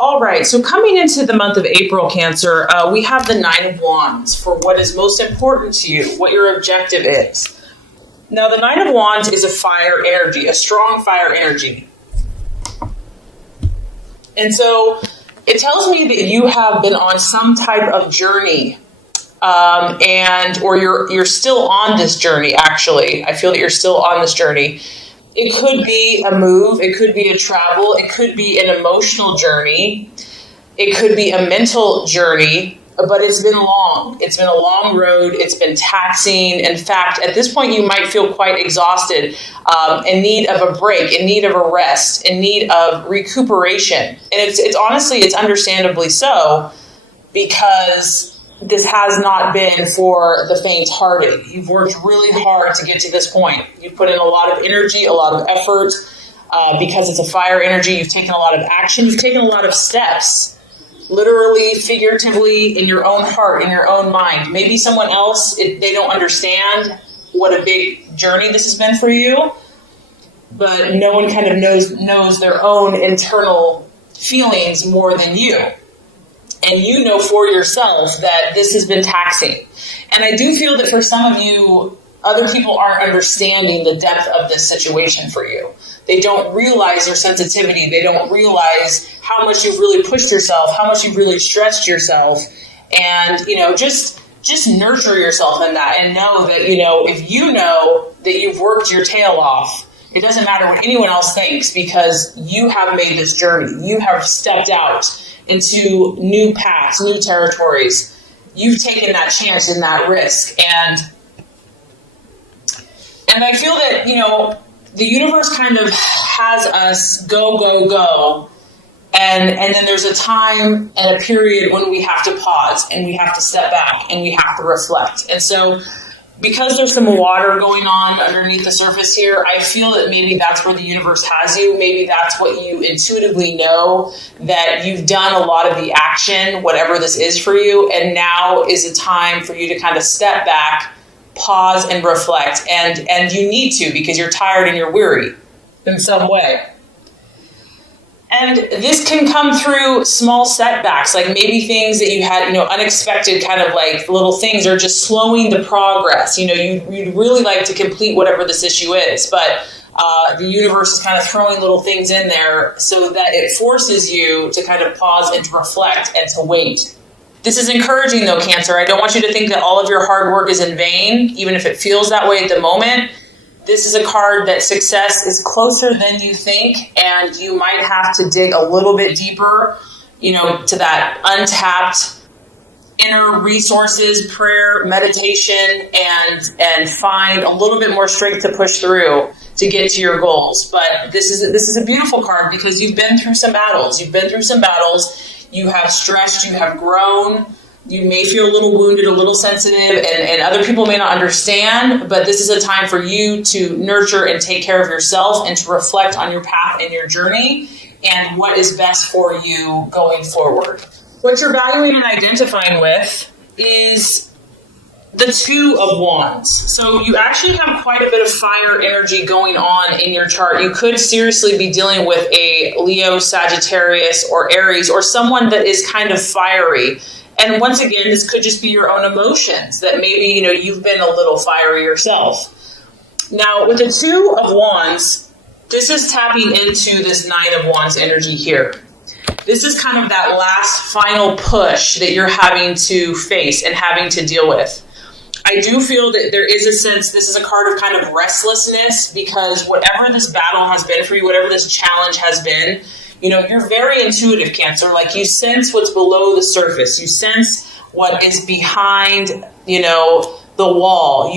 All right, so coming into the month of April, Cancer, we have the Nine of Wands for what is most important to you, what your objective is. Now, the Nine of Wands is a fire energy, a strong fire energy. And so it tells me that you have been on some type of journey, or you're still on this journey, actually. I feel that you're still on this journey. It could be a move, it could be a travel, it could be an emotional journey, it could be a mental journey, but it's been long. It's been a long road, it's been taxing. In fact, at this point you might feel quite exhausted, in need of a break, in need of a rest, in need of recuperation. And it's honestly, it's understandably so, because this has not been for the faint-hearted. You've worked really hard to get to this point. You've put in a lot of energy, a lot of effort. Because it's a fire energy, you've taken a lot of action. You've taken a lot of steps, literally, figuratively, in your own heart, in your own mind. Maybe someone else, they don't understand what a big journey this has been for you, but no one kind of knows their own internal feelings more than you. And you know for yourself that this has been taxing. And I do feel that for some of you, other people aren't understanding the depth of this situation for you. They don't realize your sensitivity. They don't realize how much you've really pushed yourself, how much you've really stretched yourself. And, just nurture yourself in that and know that, if you know that you've worked your tail off, it doesn't matter what anyone else thinks, because you have made this journey. You have stepped out into new paths, new territories. You've taken that chance and that risk. And I feel that, the universe kind of has us go, go, go. And then there's a time and a period when we have to pause and we have to step back and we have to reflect. And so because there's some water going on underneath the surface here, I feel that maybe that's where the universe has you. Maybe that's what you intuitively know, that you've done a lot of the action, whatever this is for you. And now is a time for you to kind of step back, pause and reflect. And you need to, because you're tired and you're weary in some way. And this can come through small setbacks, like maybe things that you had, unexpected kind of like little things are just slowing the progress. You'd really like to complete whatever this issue is, but the universe is kind of throwing little things in there so that it forces you to kind of pause and to reflect and to wait. This is encouraging though, Cancer. I don't want you to think that all of your hard work is in vain, even if it feels that way at the moment. This is a card that success is closer than you think, and you might have to dig a little bit deeper, to that untapped inner resources, prayer, meditation, and find a little bit more strength to push through to get to your goals. But this is a beautiful card because you've been through some battles. You have stretched, you have grown. You may feel a little wounded, a little sensitive, and other people may not understand, but this is a time for you to nurture and take care of yourself and to reflect on your path and your journey and what is best for you going forward. What you're valuing and identifying with is the Two of Wands. So you actually have quite a bit of fire energy going on in your chart. You could seriously be dealing with a Leo, Sagittarius, or Aries, or someone that is kind of fiery. And once again, this could just be your own emotions that maybe, you've been a little fiery yourself. Now, with the Two of Wands, this is tapping into this Nine of Wands energy here. This is kind of that last final push that you're having to face and having to deal with. I do feel that there is a sense, this is a card of kind of restlessness, because whatever this battle has been for you, whatever this challenge has been, you're very intuitive, Cancer. Like, you sense what's below the surface. You sense what is behind, the wall.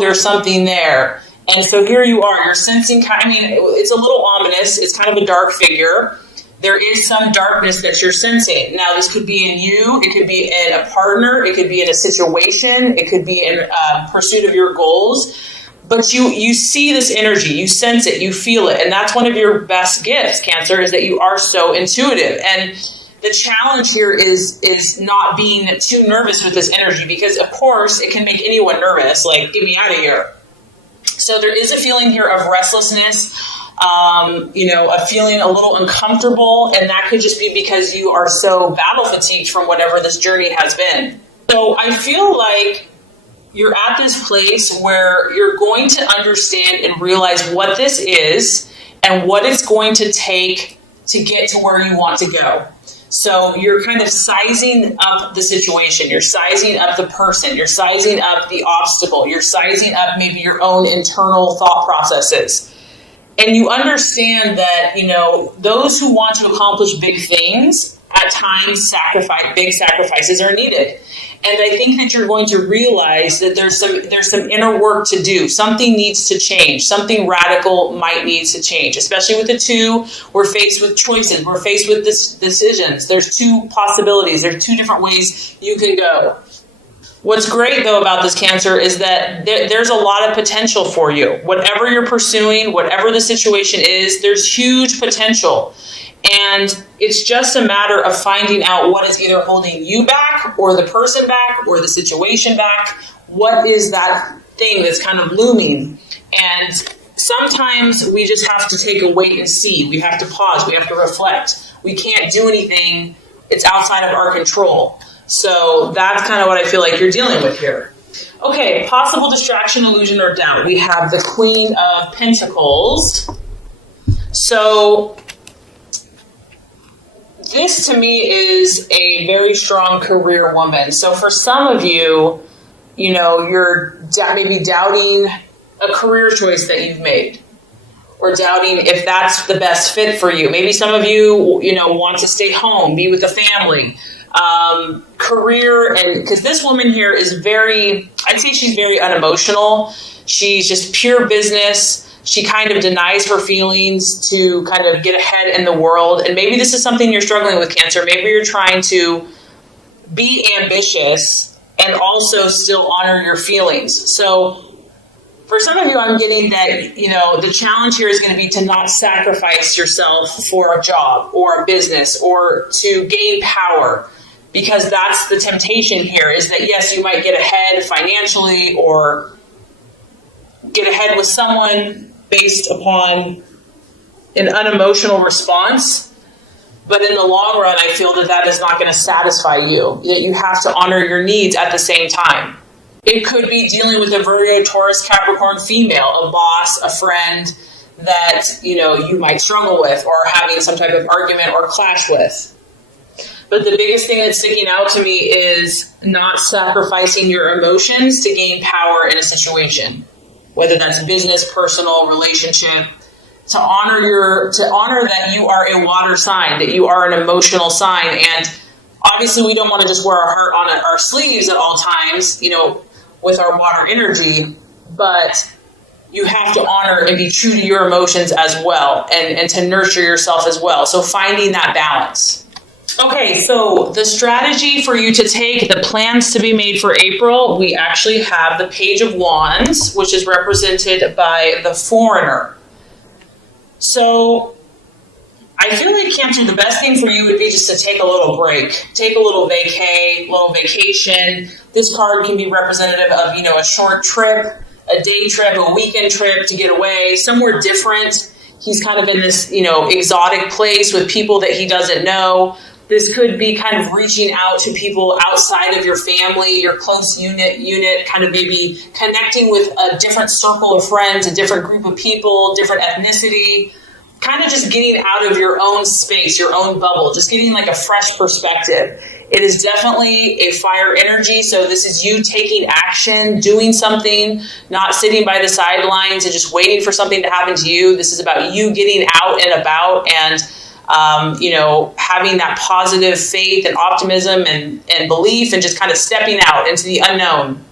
There's something there. And so here you are. You're sensing, it's a little ominous. It's kind of a dark figure. There is some darkness that you're sensing. Now, this could be in you. It could be in a partner. It could be in a situation. It could be in pursuit of your goals. But you see this energy, you sense it, you feel it. And that's one of your best gifts, Cancer, is that you are so intuitive. And the challenge here is not being too nervous with this energy, because of course it can make anyone nervous, like, get me out of here. So there is a feeling here of restlessness, a feeling a little uncomfortable, and that could just be because you are so battle fatigued from whatever this journey has been. So I feel like you're at this place where you're going to understand and realize what this is and what it's going to take to get to where you want to go. So you're kind of sizing up the situation. You're sizing up the person. You're sizing up the obstacle. You're sizing up maybe your own internal thought processes. And you understand that, those who want to accomplish big things, at times big sacrifices are needed. And I think that you're going to realize that there's some inner work to do. Something needs to change. Something radical might need to change. Especially with the two, we're faced with choices. We're faced with decisions. There's two possibilities. There's two different ways you can go. What's great, though, about this Cancer is that there's a lot of potential for you. Whatever you're pursuing, whatever the situation is, there's huge potential. And it's just a matter of finding out what is either holding you back or the person back or the situation back. What is that thing that's kind of looming? And sometimes we just have to take a wait and see. We have to pause. We have to reflect. We can't do anything. It's outside of our control. So that's kind of what I feel like you're dealing with here. Okay, possible distraction, illusion, or doubt. We have the Queen of Pentacles. So this to me is a very strong career woman. So for some of you, you're maybe doubting a career choice that you've made, or doubting if that's the best fit for you. Maybe some of you, want to stay home, be with the family. Career, and because this woman here is I'd say she's very unemotional. She's just pure business. She kind of denies her feelings to kind of get ahead in the world. And maybe this is something you're struggling with, Cancer. Maybe you're trying to be ambitious and also still honor your feelings. So for some of you, I'm getting that, the challenge here is going to be to not sacrifice yourself for a job or a business or to gain power. Because that's the temptation here, is that yes, you might get ahead financially or get ahead with someone based upon an unemotional response. But in the long run, I feel that is not going to satisfy you, that you have to honor your needs at the same time. It could be dealing with a Virgo, Taurus, Capricorn female, a boss, a friend that, you might struggle with or having some type of argument or clash with. But the biggest thing that's sticking out to me is not sacrificing your emotions to gain power in a situation, whether that's business, personal, relationship, to honor that you are a water sign, that you are an emotional sign. And obviously we don't want to just wear our heart on our sleeves at all times, with our water energy, but you have to honor and be true to your emotions as well, and to nurture yourself as well. So finding that balance. Okay, so the strategy for you to take, the plans to be made for April, we actually have the Page of Wands, which is represented by the Foreigner. So I feel like, Cancer, the best thing for you would be just to take a little break, take a little vacation. This card can be representative of, a short trip, a day trip, a weekend trip to get away, somewhere different. He's kind of in this, exotic place with people that he doesn't know. This could be kind of reaching out to people outside of your family, your close unit, kind of maybe connecting with a different circle of friends, a different group of people, different ethnicity, kind of just getting out of your own space, your own bubble, just getting like a fresh perspective. It is definitely a fire energy. So this is you taking action, doing something, not sitting by the sidelines and just waiting for something to happen to you. This is about you getting out and about and having that positive faith and optimism and belief and just kind of stepping out into the unknown.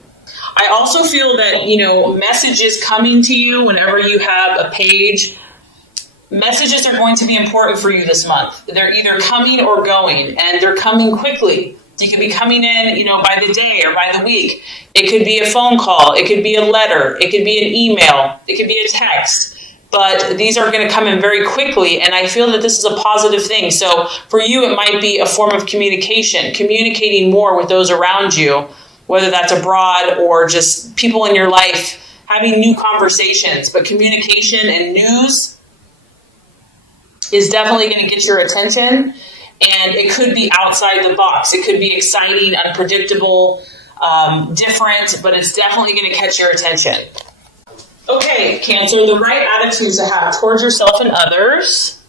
I also feel that, messages coming to you whenever you have a page, messages are going to be important for you this month. They're either coming or going, and they're coming quickly. They could be coming in, by the day or by the week. It could be a phone call. It could be a letter. It could be an email. It could be a text. But these are going to come in very quickly, and I feel that this is a positive thing. So for you, it might be a form of communicating more with those around you, whether that's abroad or just people in your life, having new conversations. But communication and news is definitely going to get your attention. And it could be outside the box. It could be exciting, unpredictable, different, but it's definitely going to catch your attention. Okay, Cancer, the right attitudes to have towards yourself and others.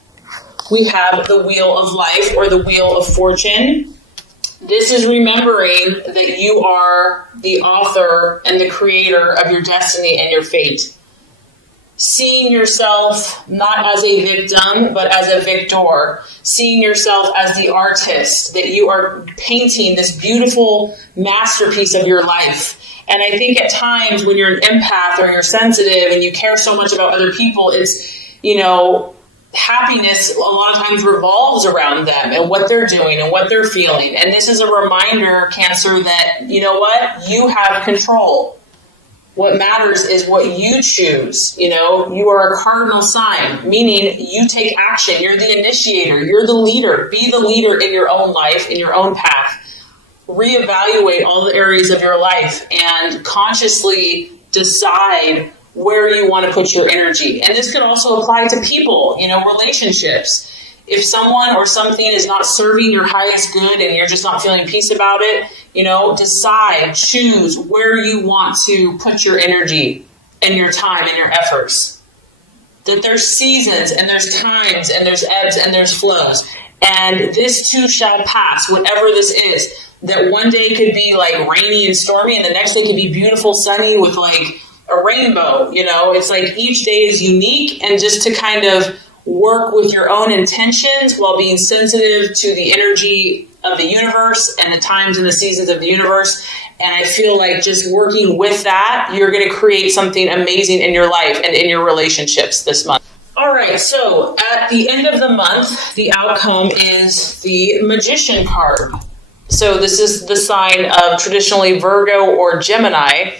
We have the Wheel of Life or the Wheel of Fortune. This is remembering that you are the author and the creator of your destiny and your fate. Seeing yourself not as a victim, but as a victor. Seeing yourself as the artist, that you are painting this beautiful masterpiece of your life. And I think at times when you're an empath or you're sensitive and you care so much about other people, it's, happiness a lot of times revolves around them and what they're doing and what they're feeling. And this is a reminder, Cancer, that, you know what? You have control. What matters is what you choose. You are a cardinal sign, meaning you take action. You're the initiator. You're the leader. Be the leader in your own life, in your own path. Reevaluate all the areas of your life and consciously decide where you want to put your energy. And this could also apply to people, relationships. If someone or something is not serving your highest good and you're just not feeling peace about it, decide, choose where you want to put your energy and your time and your efforts. That there's seasons and there's times and there's ebbs and there's flows. And this too shall pass, whatever this is. That one day could be like rainy and stormy and the next day could be beautiful, sunny with like a rainbow. It's like each day is unique, and just to kind of work with your own intentions while being sensitive to the energy of the universe and the times and the seasons of the universe. And I feel like just working with that, you're going to create something amazing in your life and in your relationships this month. All right, so at the end of the month, the outcome is the Magician card. So this is the sign of traditionally Virgo or Gemini.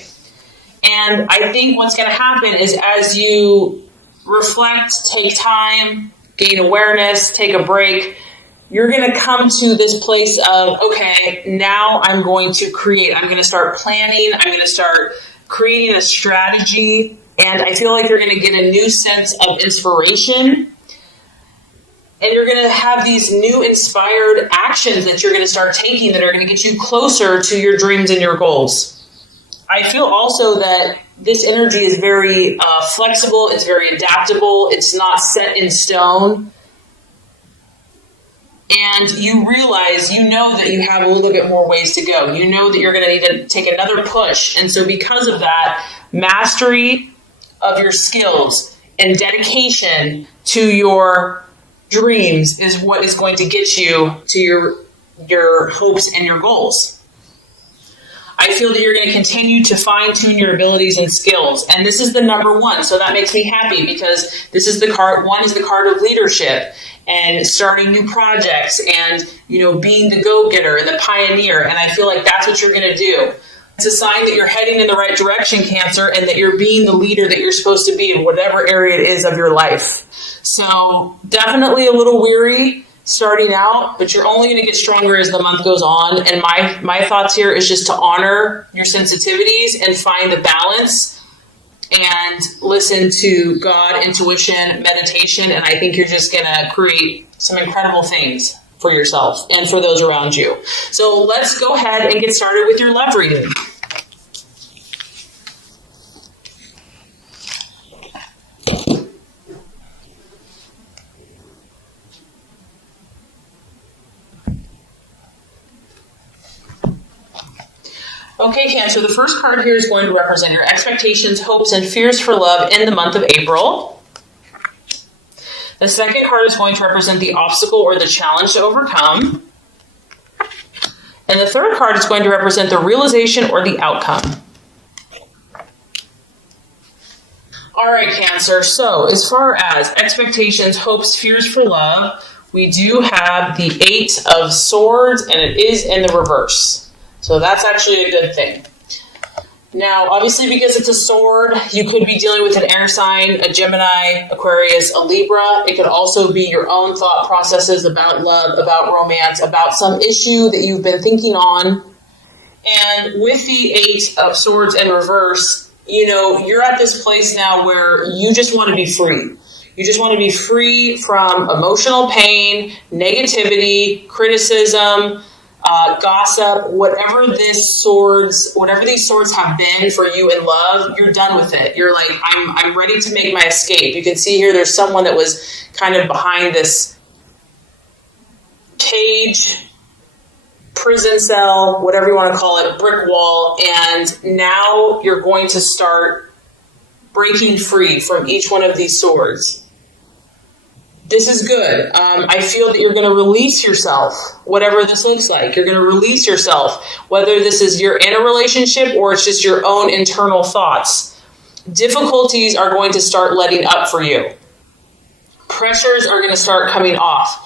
And I think what's going to happen is as you reflect, take time, gain awareness, take a break, you're going to come to this place of, okay, now I'm going to create. I'm going to start planning. I'm going to start creating a strategy. And I feel like you're going to get a new sense of inspiration. And you're going to have these new inspired actions that you're going to start taking that are going to get you closer to your dreams and your goals. I feel also that this energy is very flexible. It's very adaptable. It's not set in stone. And you realize, that you have a little bit more ways to go. You know that you're going to need to take another push. And so because of that, mastery of your skills and dedication to your dreams is what is going to get you to your hopes and your goals. I feel that you're going to continue to fine-tune your abilities and skills. And this is the number one. So that makes me happy because this is the card. One is the card of leadership and starting new projects and, being the go-getter and the pioneer. And I feel like that's what you're going to do. It's a sign that you're heading in the right direction, Cancer, and that you're being the leader that you're supposed to be in whatever area it is of your life. So definitely a little weary starting out, but you're only going to get stronger as the month goes on. And my thoughts here is just to honor your sensitivities and find the balance and listen to God, intuition, meditation. And I think you're just going to create some incredible things for yourself and for those around you. So let's go ahead and get started with your love reading. Okay, Cancer, the first card here is going to represent your expectations, hopes, and fears for love in the month of April. The second card is going to represent the obstacle or the challenge to overcome. And the third card is going to represent the realization or the outcome. All right, Cancer, so as far as expectations, hopes, fears for love, we do have the Eight of Swords, and it is in the reverse. So that's actually a good thing. Now, obviously, because it's a sword, you could be dealing with an air sign, a Gemini, Aquarius, a Libra. It could also be your own thought processes about love, about romance, about some issue that you've been thinking on. And with the Eight of Swords in reverse, you're at this place now where you just want to be free. You just want to be free from emotional pain, negativity, criticism, gossip, whatever these swords have been for you in love. You're done with it. You're like, I'm ready to make my escape. You can see here there's someone that was kind of behind this cage, prison cell, whatever you want to call it, brick wall, and now you're going to start breaking free from each one of these swords. This is good. I feel that you're going to release yourself, whatever this looks like. You're going to release yourself, whether this is you're in a relationship or it's just your own internal thoughts. Difficulties are going to start letting up for you. Pressures are going to start coming off.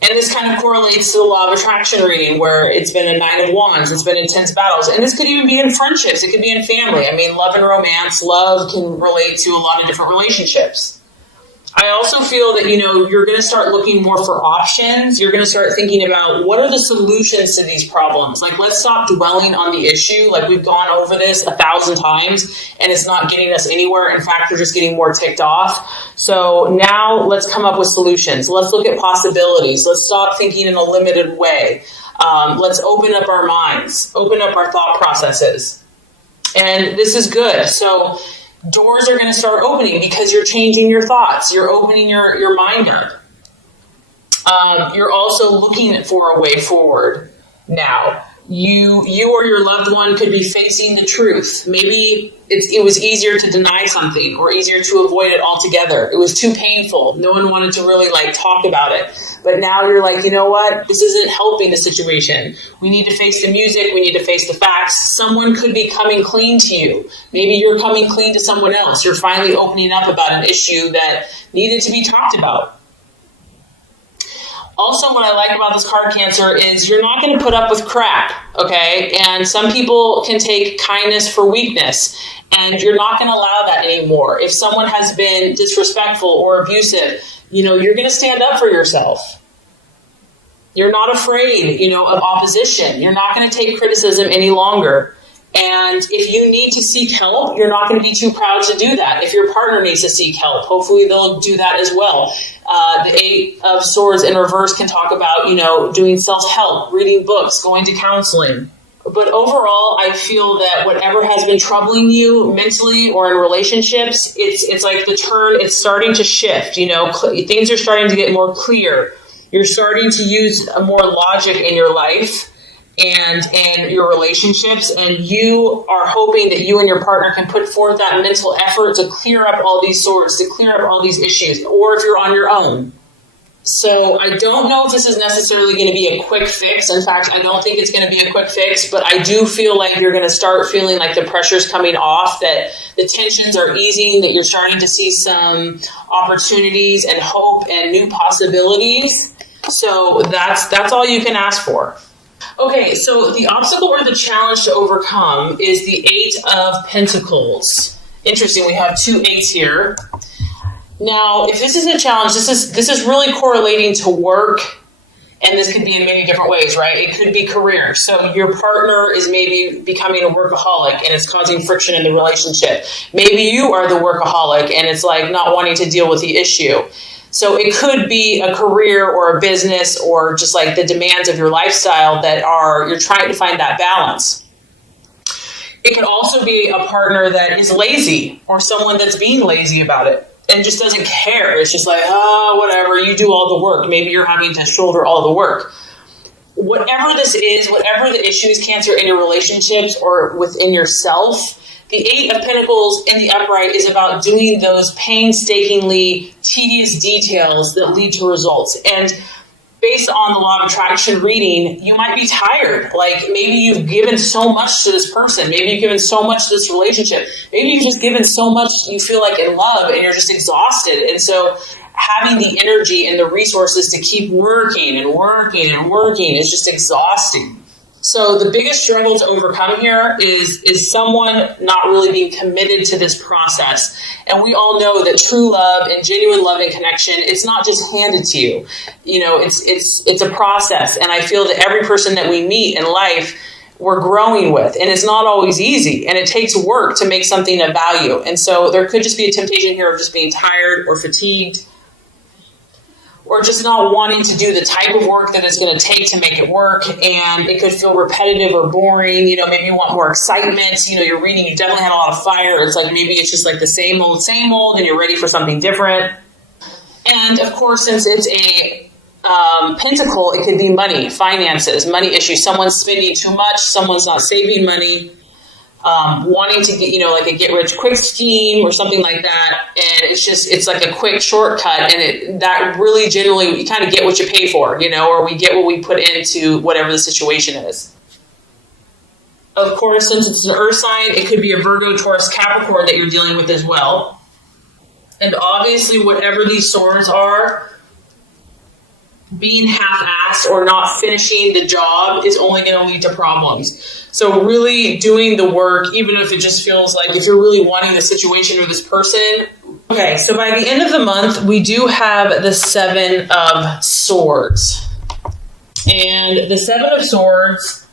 And this kind of correlates to the law of attraction reading, where it's been a 9 of Wands, it's been intense battles. And this could even be in friendships. It could be in family. I mean, love and romance, love can relate to a lot of different relationships. I also feel that, you're going to start looking more for options. You're going to start thinking about what are the solutions to these problems. Like, let's stop dwelling on the issue. Like, we've gone over this 1,000 times and it's not getting us anywhere. In fact, we're just getting more ticked off. So now let's come up with solutions. Let's look at possibilities. Let's stop thinking in a limited way. Let's open up our minds, open up our thought processes. And this is good. So doors are going to start opening because you're changing your thoughts. You're opening your mind up. You're also looking for a way forward now. You or your loved one could be facing the truth. Maybe it was easier to deny something or easier to avoid it altogether. It was too painful. No one wanted to really talk about it. But now you're like, you know what? This isn't helping the situation. We need to face the music. We need to face the facts. Someone could be coming clean to you. Maybe you're coming clean to someone else. You're finally opening up about an issue that needed to be talked about. Also, what I like about this card, Cancer, is you're not going to put up with crap, okay? And some people can take kindness for weakness, and you're not going to allow that anymore. If someone has been disrespectful or abusive, you're going to stand up for yourself. You're not afraid, of opposition. You're not going to take criticism any longer. And if you need to seek help, you're not going to be too proud to do that. If your partner needs to seek help, hopefully they'll do that as well. The 8 of Swords in reverse can talk about, doing self-help, reading books, going to counseling. But overall, I feel that whatever has been troubling you mentally or in relationships, it's like the turn, it's starting to shift. Things are starting to get more clear. You're starting to use more logic in your life and in your relationships, and you are hoping that you and your partner can put forth that mental effort to clear up all these swords, to clear up all these issues, or if you're on your own. So I don't know if this is necessarily going to be a quick fix. In fact, I don't think it's going to be a quick fix, but I do feel like you're going to start feeling like the pressure's coming off, that the tensions are easing, that you're starting to see some opportunities and hope and new possibilities. So that's all you can ask for. Okay, so the obstacle or the challenge to overcome is the 8 of Pentacles. Interesting, we have 2 8s here. Now, if this is a challenge, this is really correlating to work, and this could be in many different ways, right? It could be career. So your partner is maybe becoming a workaholic, and it's causing friction in the relationship. Maybe you are the workaholic, and it's like not wanting to deal with the issue. So it could be a career or a business or just like the demands of your lifestyle that you're trying to find that balance. It could also be a partner that is lazy or someone that's being lazy about it and just doesn't care. It's just like, whatever, you do all the work. Maybe you're having to shoulder all the work. Whatever this is, whatever the issue is, Cancer, in your relationships or within yourself, the 8 of Pentacles in the upright is about doing those painstakingly tedious details that lead to results. And based on the law of attraction reading, you might be tired. Like maybe you've given so much to this person. Maybe you've given so much to this relationship. Maybe you've just given so much you feel like in love and you're just exhausted. And so having the energy and the resources to keep working and working and working is just exhausting. So the biggest struggle to overcome here is someone not really being committed to this process. And we all know that true love and genuine love and connection, it's not just handed to you. It's a process. And I feel that every person that we meet in life, we're growing with. And it's not always easy, and it takes work to make something of value. And so there could just be a temptation here of just being tired or fatigued, or just not wanting to do the type of work that it's going to take to make it work. And it could feel repetitive or boring. Maybe you want more excitement. You're reading, you definitely had a lot of fire. It's like maybe it's just like the same old, and you're ready for something different. And of course, since it's a pentacle, it could be money, finances, money issues. Someone's spending too much. Someone's not saving money. Wanting to get, like a get-rich-quick scheme or something like that. And it's like a quick shortcut. And that really generally, you kind of get what you pay for, or we get what we put into whatever the situation is. Of course, since it's an earth sign, it could be a Virgo, Taurus, Capricorn that you're dealing with as well. And obviously, whatever these swords are, being half-assed or not finishing the job is only going to lead to problems. So really doing the work, even if it just feels like if you're really wanting the situation or this person. Okay, so by the end of the month, we do have the Seven of Swords. And the Seven of Swords,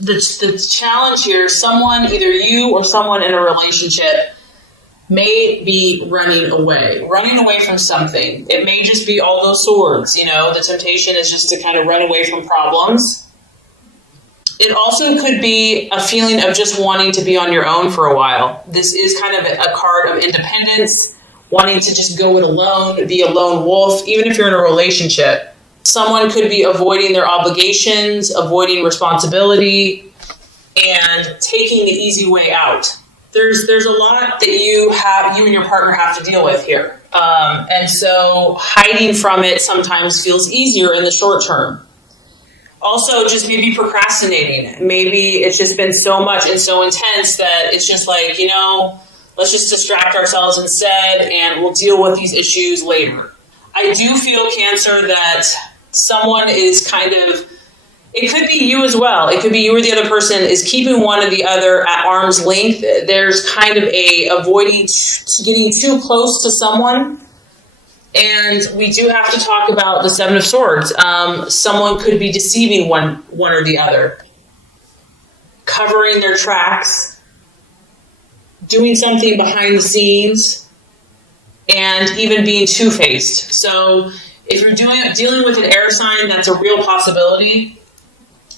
the challenge here, someone, either you or someone in a relationship, may be running away from something. It may just be all those swords, the temptation is just to kind of run away from problems. It also could be a feeling of just wanting to be on your own for a while. This is kind of a card of independence, wanting to just go it alone, be a lone wolf, even if you're in a relationship. Someone could be avoiding their obligations, avoiding responsibility, and taking the easy way out. There's a lot that you and your partner have to deal with here. And so hiding from it sometimes feels easier in the short term. Also, just maybe procrastinating. Maybe it's just been so much and so intense that it's just like, let's just distract ourselves instead and we'll deal with these issues later. I do feel, Cancer, that someone is kind of, it could be you as well. It could be you or the other person is keeping one or the other at arm's length. There's kind of a avoiding getting too close to someone. And we do have to talk about the Seven of Swords. Someone could be deceiving one or the other, covering their tracks, doing something behind the scenes, and even being two-faced. So if you're dealing with an air sign, that's a real possibility.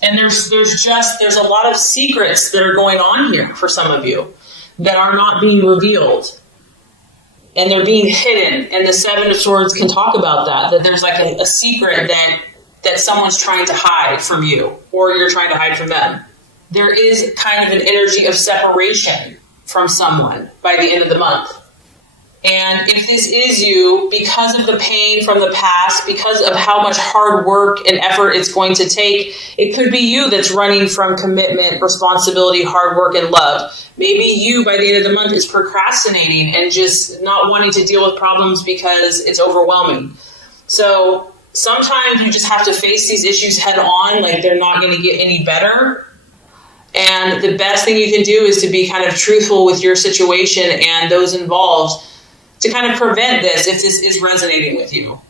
And there's a lot of secrets that are going on here for some of you that are not being revealed. And they're being hidden. And the Seven of Swords can talk about that there's like a secret that someone's trying to hide from you, or you're trying to hide from them. There is kind of an energy of separation from someone by the end of the month. And if this is you, because of the pain from the past, because of how much hard work and effort it's going to take, it could be you that's running from commitment, responsibility, hard work, and love. Maybe you, by the end of the month, is procrastinating and just not wanting to deal with problems because it's overwhelming. So sometimes you just have to face these issues head on, like they're not going to get any better. And the best thing you can do is to be kind of truthful with your situation and those involved, to kind of prevent this if this is resonating with you.